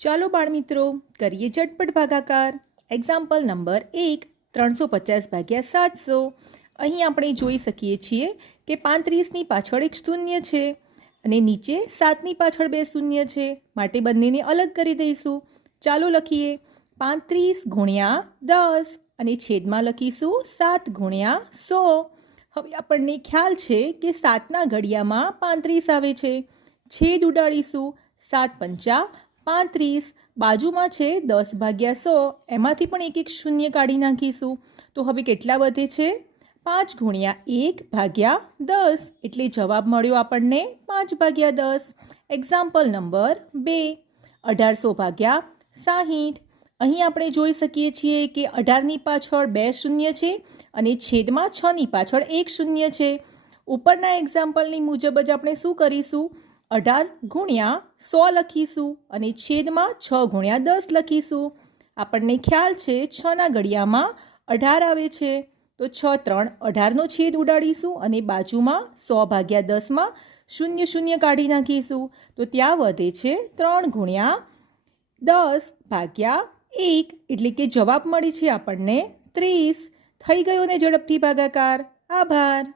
ચાલો બાળમિત્રો, કરીએ ઝટપટ ભાગાકાર. એક્ઝામ્પલ નંબર એક, ત્રણસો પચાસ ભાગ્યા સાતસો. અહીં આપણે જોઈ શકીએ છીએ કે પાંત્રીસની પાછળ એક શૂન્ય છે અને નીચે સાતની પાછળ બે શૂન્ય છે. માટે બંનેને અલગ કરી દઈશું. ચાલો લખીએ. પાંત્રીસ ગુણ્યા દસ અને છેદમાં લખીશું સાત ગુણ્યા સો. હવે આપણને ખ્યાલ છે કે સાતના ઘડિયામાં પાંત્રીસ આવે છે. છેદ ઉડાડીશું. સાત પંચા પાંત્રીસ, બાજુમાં છે દસ ભાગ્યા સો, એમાંથી પણ એક એક શૂન્ય કાઢી નાખીશું. તો હવે કેટલા વધે છે? પાંચ ગુણ્યા એક ભાગ્યા દસ, એટલે જવાબ મળ્યો આપણને પાંચ ભાગ્યા દસ. એક્ઝામ્પલ નંબર બે, અઢારસો ભાગ્યા સાહીઠ. અહીં આપણે જોઈ શકીએ છીએ કે અઢારની પાછળ બે શૂન્ય છે અને છેદમાં છની પાછળ એક શૂન્ય છે. ઉપરના એક્ઝામ્પલની મુજબ જ આપણે શું કરીશું? અઢાર ગુણ્યા સો લખીશું અને છેદમાં છ ગુણ્યા દસ લખીશું. આપણને ખ્યાલ છે છના ઘડિયામાં અઢાર આવે છે. તો છ, ત્રણ, અઢારનો છેદ ઉડાડીશું અને બાજુમાં સો ભાગ્યા દસમાં શૂન્ય શૂન્ય કાઢી નાખીશું. તો ત્યાં વધે છે, ત્રણ ગુણ્યા દસ ભાગ્યા એક. એટલે કે જવાબ મળે છે આપણને ત્રીસ. થઈ ગયો ને ઝડપથી ભાગાકાર. આભાર.